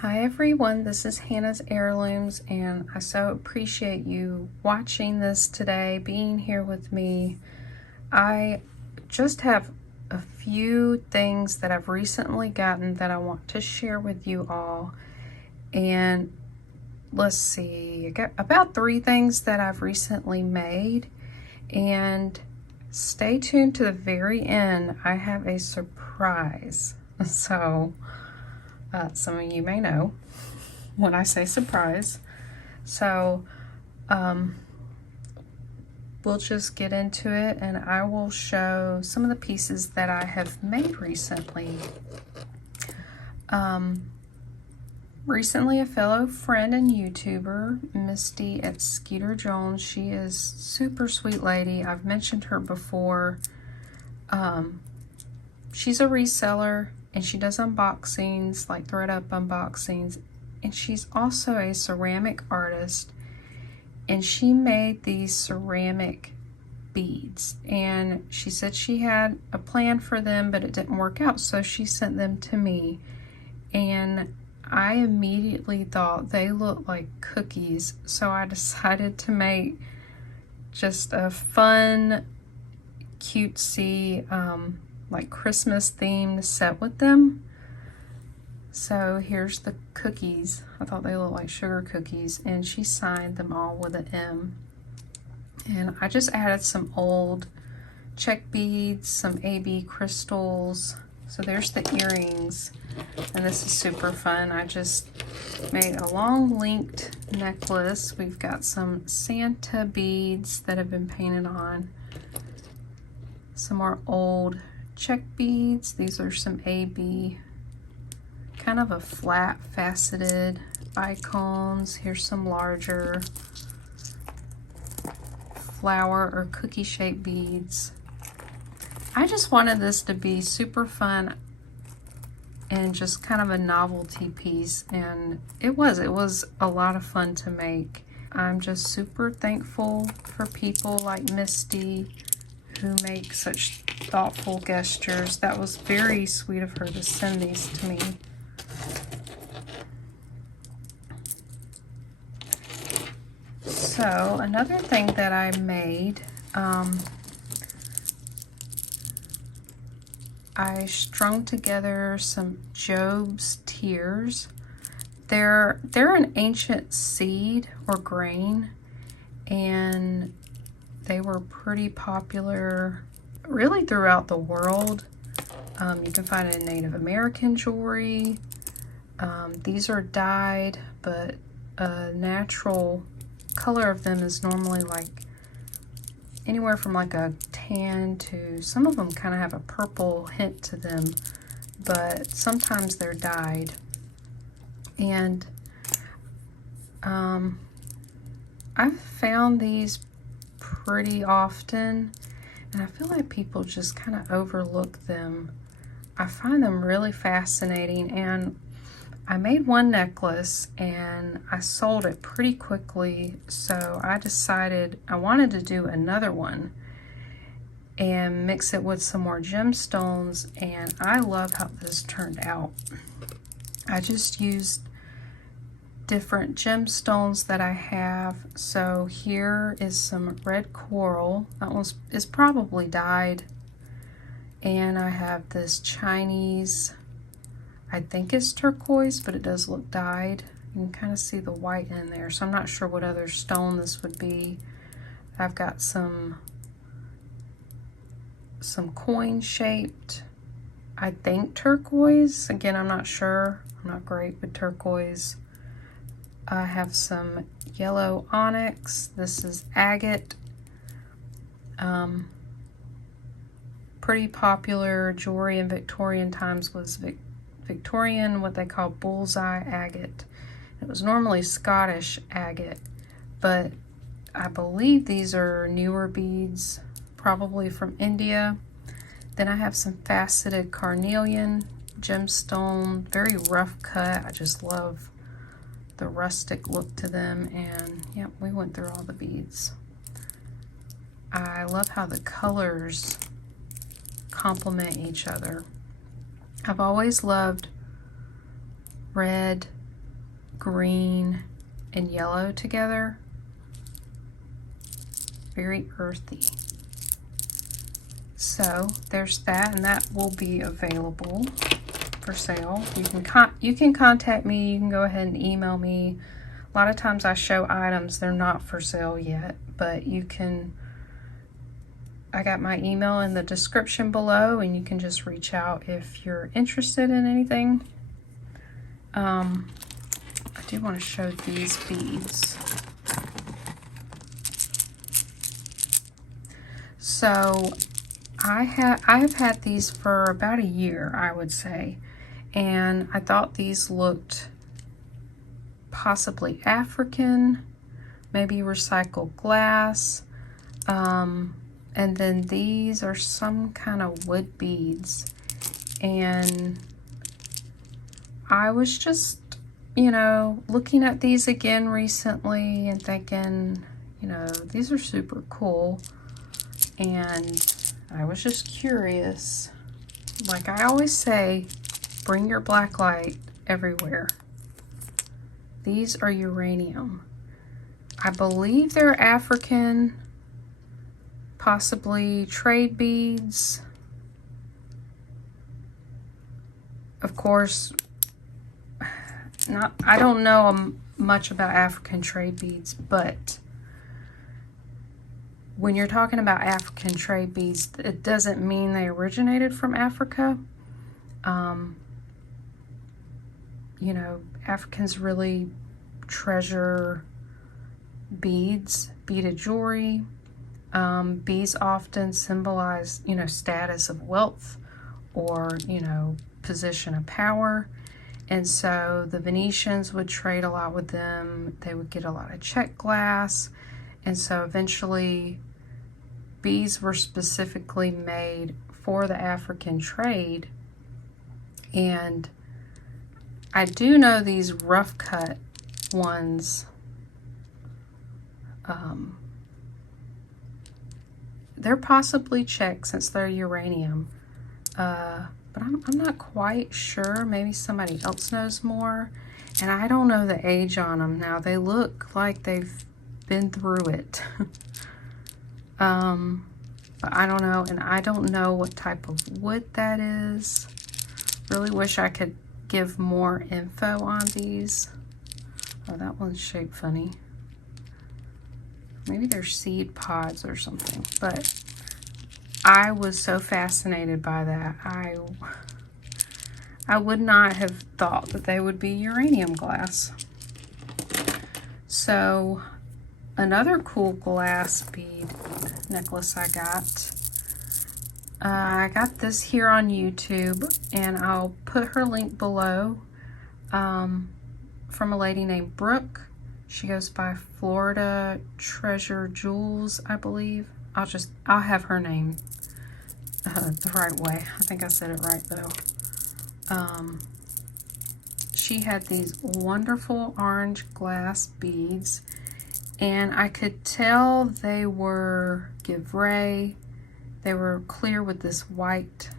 Hi everyone, this is Hannah's Heirlooms, and I so appreciate you watching this today, being here with me. I just have a few things that I've recently gotten that I want to share with you all. And let's see, I got about 3 things that I've recently made. And stay tuned to the very end. I have a surprise. So some of you may know when I say surprise. So we'll just get into it, and I will show some of the pieces that I have made recently. Recently, a fellow friend and YouTuber, Misty at Skeeter Jones, she is super sweet lady. I've mentioned her before. She's a reseller, and she does unboxings, like thread up unboxings, and she's also a ceramic artist, and she made these ceramic beads, and she said she had a plan for them, but it didn't work out, so she sent them to me, and I immediately thought they looked like cookies, so I decided to make just a fun, cutesy, like Christmas themed set with them. So here's the cookies. I thought they looked like sugar cookies, and she signed them all with an M. And I just added some old check beads, some AB crystals. So there's the earrings, and this is super fun. I just made a long linked necklace. We've got some Santa beads that have been painted on. Some more old check beads. These are some AB, kind of a flat faceted bicones. Here's some larger flower or cookie shaped beads. I just wanted this to be super fun and just kind of a novelty piece, and it was a lot of fun to make. I'm just super thankful for people like Misty who make such thoughtful gestures. That was very sweet of her to send these to me. So another thing that I made, I strung together some Job's tears. They're an ancient seed or grain, and they were pretty popular really throughout the world. You can find it in Native American jewelry. These are dyed, but a natural color of them is normally like anywhere from like a tan to, some of them kind of have a purple hint to them, but sometimes they're dyed. And I've found these pretty often, and I feel like people just kind of overlook them. I find them really fascinating, and I made one necklace and I sold it pretty quickly, so I decided I wanted to do another one and mix it with some more gemstones, and I love how this turned out. I just used different gemstones that I have. So here is some red coral. That one is probably dyed. And I have this Chinese, I think it's turquoise, but it does look dyed. You can kind of see the white in there, so I'm not sure what other stone this would be. I've got some coin shaped, I think turquoise. Again, I'm not sure. I'm not great with turquoise. I have some yellow onyx. This is agate. Pretty popular jewelry in Victorian times was Victorian, what they call bullseye agate. It was normally Scottish agate, but I believe these are newer beads, probably from India. Then I have some faceted carnelian gemstone, very rough cut. I just love the rustic look to them, and yeah, we went through all the beads. I love how the colors complement each other. I've always loved red green and yellow together. Very earthy. So there's that, and that will be available for sale. You can contact me. You can go ahead and email me. A lot of times I show items, they're not for sale yet, but you can, I got my email in the description below, and you can just reach out if you're interested in anything. I do want to show these beads. So I've had these for about a year, I would say, and I thought these looked possibly African, maybe recycled glass, and then these are some kind of wood beads. And I was just, you know, looking at these again recently and thinking, you know, these are super cool. And I was just curious. Like I always say, bring your black light everywhere. These are uranium. I believe they're African, possibly trade beads. Of course, I don't know much about African trade beads, but when you're talking about African trade beads, it doesn't mean they originated from Africa. You know, Africans really treasure beads, beaded jewelry. Beads often symbolize, you know, status of wealth or, you know, position of power. And so the Venetians would trade a lot with them. They would get a lot of check glass. And so eventually beads were specifically made for the African trade. And I do know these rough cut ones, they're possibly check since they're uranium, but I'm not quite sure. Maybe somebody else knows more. And I don't know the age on them now. They look like they've been through it. But I don't know, and I don't know what type of wood that is. Really wish I could give more info on these. Oh, that one's shaped funny. Maybe they're seed pods or something, but I was so fascinated by that. I would not have thought that they would be uranium glass. So another cool glass bead necklace I got this here on YouTube, and I'll put her link below, from a lady named Brooke. She goes by Florida Treasure Jewels, I believe. I'll have her name the right way. I think I said it right though. She had these wonderful orange glass beads, and I could tell they were Givray. They were clear with this white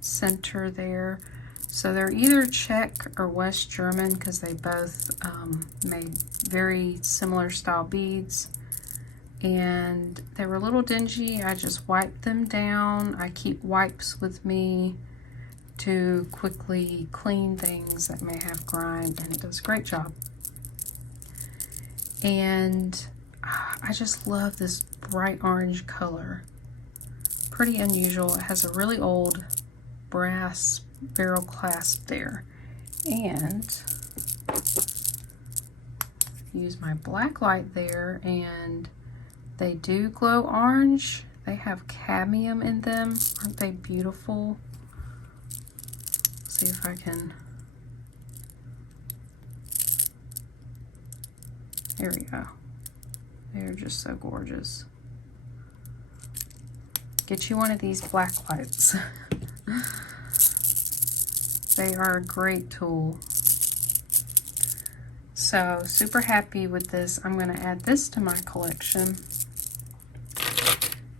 center there. So they're either Czech or West German, because they both made very similar style beads. And they were a little dingy. I just wiped them down. I keep wipes with me to quickly clean things that may have grime, and it does a great job. And I just love this bright orange color. Pretty unusual. It has a really old brass barrel clasp there. And use my black light there, and they do glow orange. They have cadmium in them. Aren't they beautiful? See if I can. There we go. They're just so gorgeous. Get you one of these black lights. They are a great tool. So super happy with this. I'm going to add this to my collection.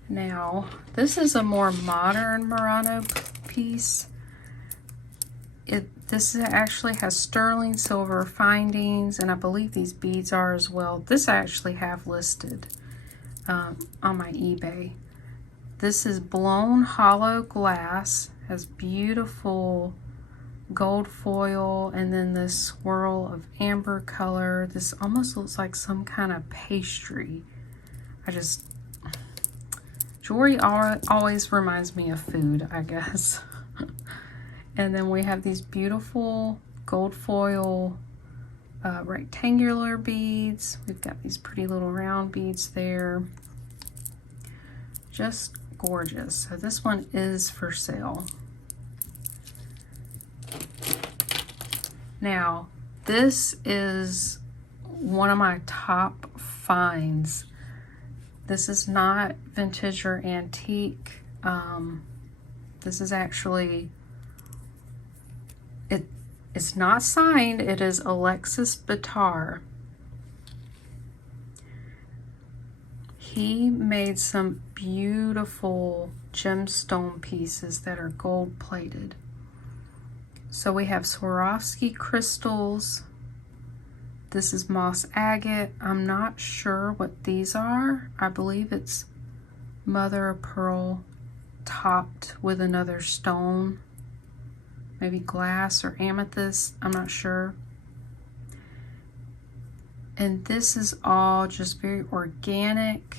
Now, this is a more modern Murano piece. This actually has sterling silver findings, and I believe these beads are as well. This I actually have listed on my eBay. This is blown hollow glass, has beautiful gold foil, and then this swirl of amber color. This almost looks like some kind of pastry. Jewelry always reminds me of food, I guess. And then we have these beautiful gold foil rectangular beads. We've got these pretty little round beads there. Just gorgeous. So this one is for sale. Now, this is one of my top finds. This is not vintage or antique. This is actually, it's not signed. It is Alexis Bitar. He made some beautiful gemstone pieces that are gold plated. So we have Swarovski crystals. This is moss agate. I'm not sure what these are. I believe it's mother of pearl topped with another stone. Maybe glass or amethyst. I'm not sure. And this is all just very organic,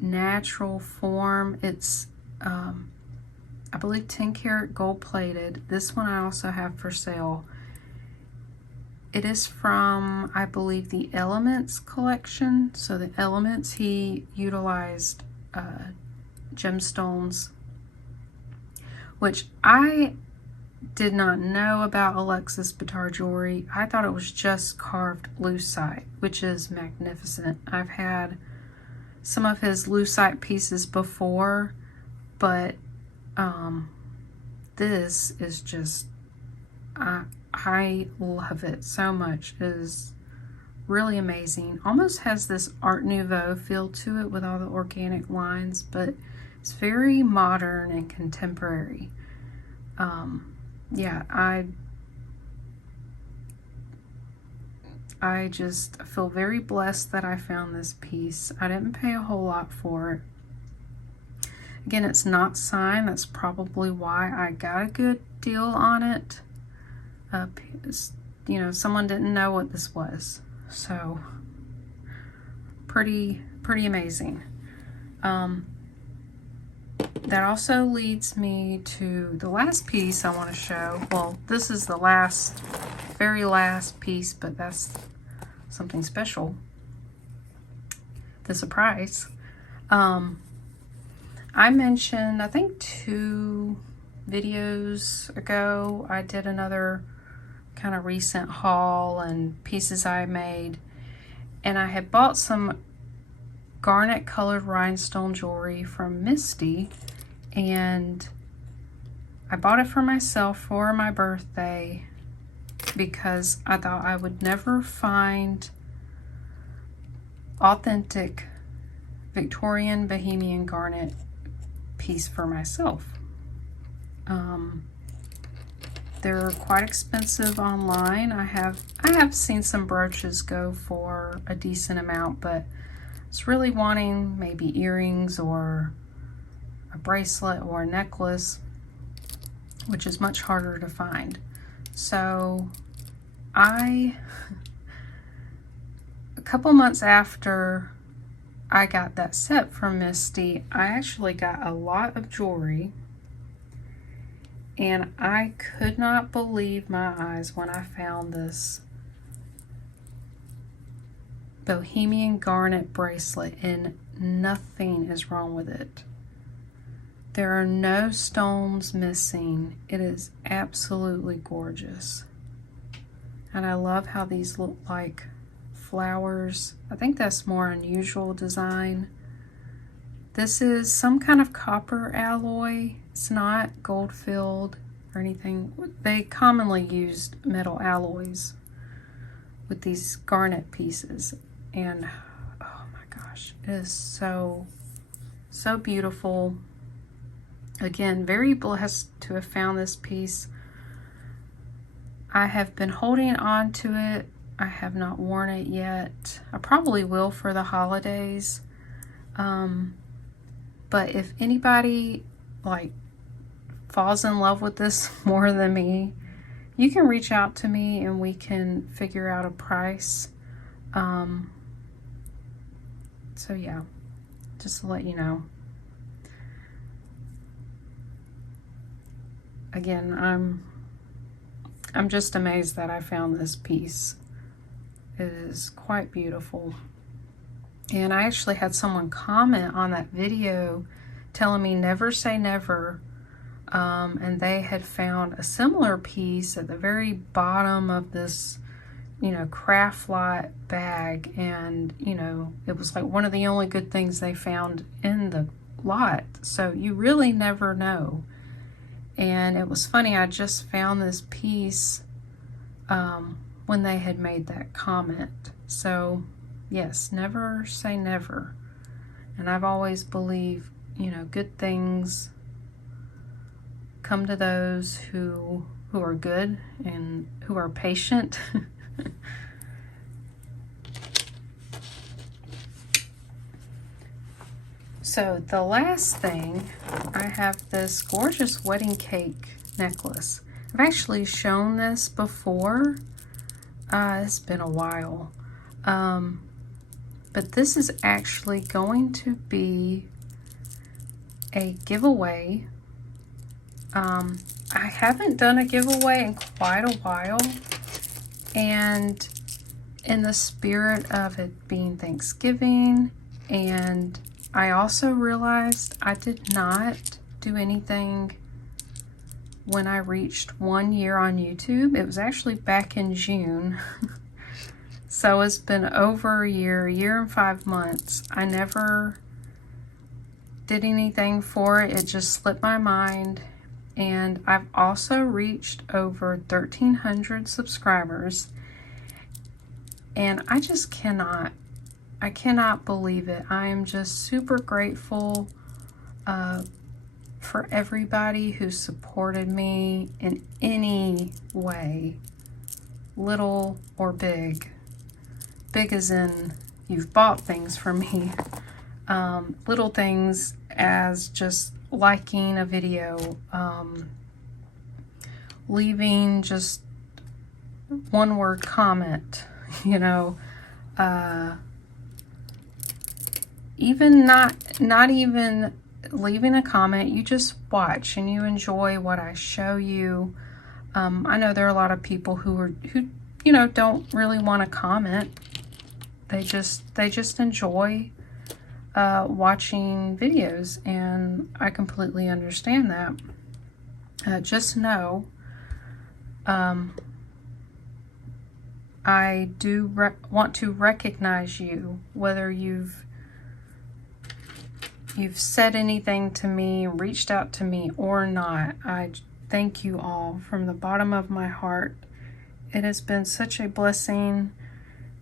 natural form. It's, I believe 10 karat gold plated. This one I also have for sale. It is from, I believe, the Elements collection. So the Elements, he utilized gemstones, which I did not know about Alexis Bitar jewelry. I thought it was just carved lucite, which is magnificent. I've had some of his lucite pieces before, but this is just, I love it so much. It is really amazing. Almost has this Art Nouveau feel to it with all the organic lines, but it's very modern and contemporary. Yeah, I just feel very blessed that I found this piece. I didn't pay a whole lot for it. Again, it's not signed. That's probably why I got a good deal on it. You know, someone didn't know what this was. So, pretty amazing. That also leads me to the last piece I want to show. Well, this is the very last piece, but that's something special. The surprise. I mentioned, I think 2 videos ago, I did another kind of recent haul and pieces I made, and I had bought some garnet colored rhinestone jewelry from Misty, and I bought it for myself for my birthday because I thought I would never find authentic Victorian Bohemian garnet piece for myself. They're quite expensive online. I have seen some brooches go for a decent amount, but it's really wanting maybe earrings or a bracelet or a necklace, which is much harder to find. So a couple months after I got that set from Misty, I actually got a lot of jewelry, and I could not believe my eyes when I found this Bohemian garnet bracelet, and nothing is wrong with it. There are no stones missing. It is absolutely gorgeous. And I love how these look like flowers. I think that's more unusual design. This is some kind of copper alloy. It's not gold filled or anything. They commonly used metal alloys with these garnet pieces, and oh my gosh, it is so beautiful. Again, very blessed to have found this piece. I have been holding on to it. I have not worn it yet. I probably will for the holidays. But if anybody like falls in love with this more than me, you can reach out to me and we can figure out a price. So yeah, just to let you know. Again, I'm just amazed that I found this piece. It is quite beautiful. And I actually had someone comment on that video telling me never say never. And they had found a similar piece at the very bottom of this, you know, craft lot bag. And, you know, it was like one of the only good things they found in the lot. So you really never know. And it was funny, I just found this piece when they had made that comment. So yes, never say never. And I've always believed, you know, good things come to those who are good and who are patient. So the last thing, I have this gorgeous wedding cake necklace. I've actually shown this before. It's been a while. But this is actually going to be a giveaway. I haven't done a giveaway in quite a while, and in the spirit of it being Thanksgiving, and I also realized I did not do anything when I reached 1 year on YouTube. It was actually back in June. So it's been over a year and 5 months. I never did anything for it. It just slipped my mind. And I've also reached over 1,300 subscribers. And I just cannot believe it. I am just super grateful for everybody who supported me in any way, little or big. Big as in you've bought things from me. Little things as just liking a video, leaving just one word comment, you know, even not even leaving a comment, you just watch and you enjoy what I show you. I know there are a lot of people who you know, don't really want to comment. They just enjoy watching videos, and I completely understand that. Just know I do want to recognize you, whether you've said anything to me, reached out to me or not. I thank you all from the bottom of my heart. It has been such a blessing,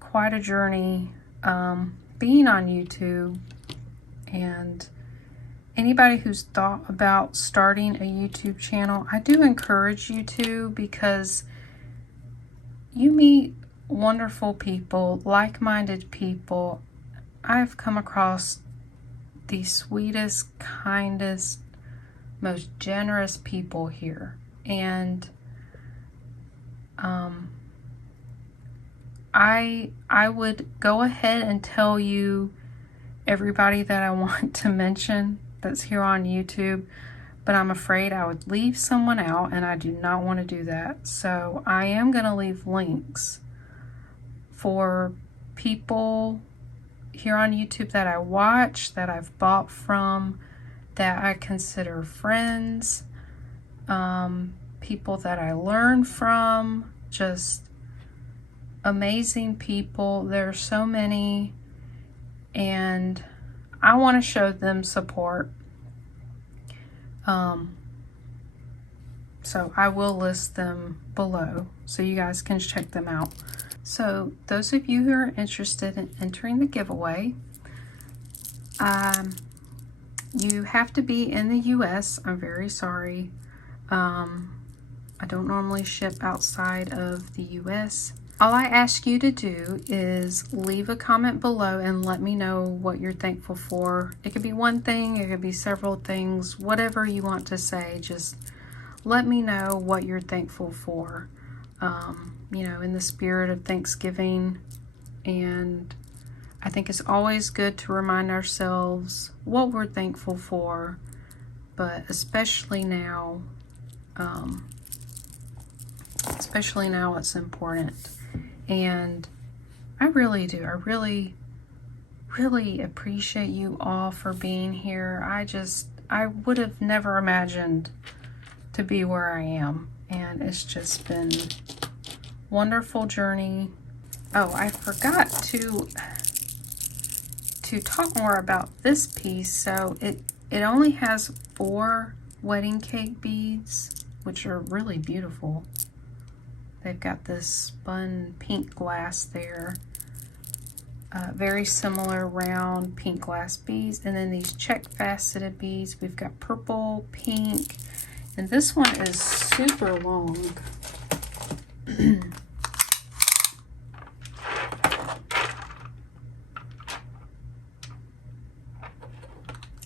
quite a journey, being on YouTube. And anybody who's thought about starting a YouTube channel, I do encourage you to, because you meet wonderful people, like-minded people. I've come across the sweetest, kindest, most generous people here. And I would go ahead and tell you everybody that I want to mention that's here on YouTube, but I'm afraid I would leave someone out, and I do not want to do that. So I am going to leave links for people here on YouTube that I watch, that I've bought from, that I consider friends, people that I learn from, just amazing people. There are so many, and I want to show them support. So I will list them below so you guys can check them out. So those of you who are interested in entering the giveaway, You have to be in the US. I'm very sorry. I don't normally ship outside of the US. All I ask you to do is leave a comment below and let me know what you're thankful for. It could be one thing, it could be several things, whatever you want to say. Just let me know what you're thankful for. You know, in the spirit of Thanksgiving. And I think it's always good to remind ourselves what we're thankful for, but especially now it's important. And I really do. I really appreciate you all for being here. I would have never imagined to be where I am, and it's just been wonderful journey. Oh, I forgot to talk more about this piece. So it only has 4 wedding cake beads, which are really beautiful. They've got this spun pink glass there. Very similar round pink glass beads. And then these check faceted beads. We've got purple, pink, and this one is super long.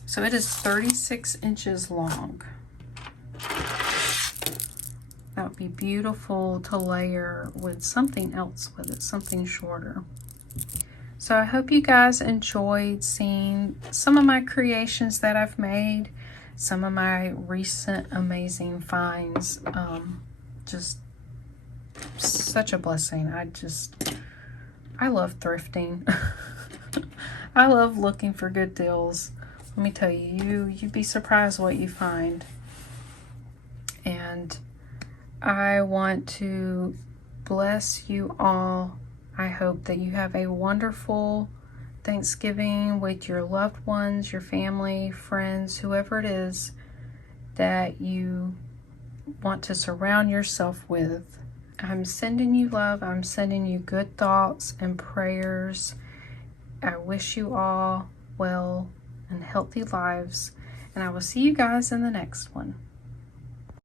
So it is 36 inches long. That would be beautiful to layer with something else with it, something shorter. So I hope you guys enjoyed seeing some of my creations that I've made, some of my recent amazing finds. Just such a blessing. I love thrifting. I love looking for good deals. Let me tell you, you'd be surprised what you find. And I want to bless you all. I hope that you have a wonderful Thanksgiving with your loved ones, your family, friends, whoever it is that you want to surround yourself with. I'm sending you love. I'm sending you good thoughts and prayers. I wish you all well and healthy lives, and I will see you guys in the next one.